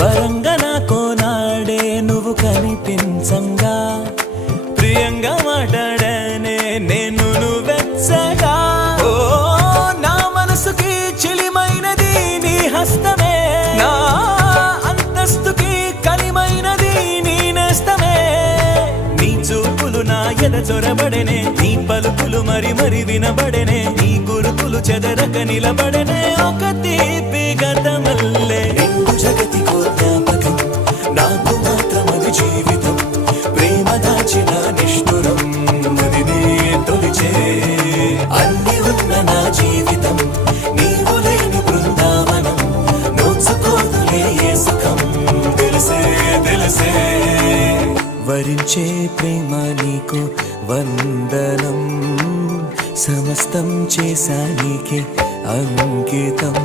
వరంగా నాకో నాడే నువ్వు కనిపించంగా ప్రియంగా మాట్లాడానే నేను నువ్వెచ్చగా ఓ నా మనసుకి చిలిమైనది నీ హస్తమే నా అంతస్తుకి కలిమైనది నీ నేస్తమే నీ చూపులు నా ఎద చొరబడెనే నీ పలుకులు మరి మరి వినబడెనే నీ గురుకులు చెదరక నిలబడెనే ఒక తీపి గతమల్లే నిండు జగతికో జ్ఞాపకం నాకు మాత్రమది జీవితం ప్రేమ దాచిన నిష్ఠురం అది నీ తొలిచే అన్ని ఉన్న నా జీవితం నీవు లేని బృందావనం నోచుకోదులే ఏ సుఖం తెలిసే తెలిసే వరించే ప్రేమ నీకు వందనం సమస్తం చేశా నీకే అంకితం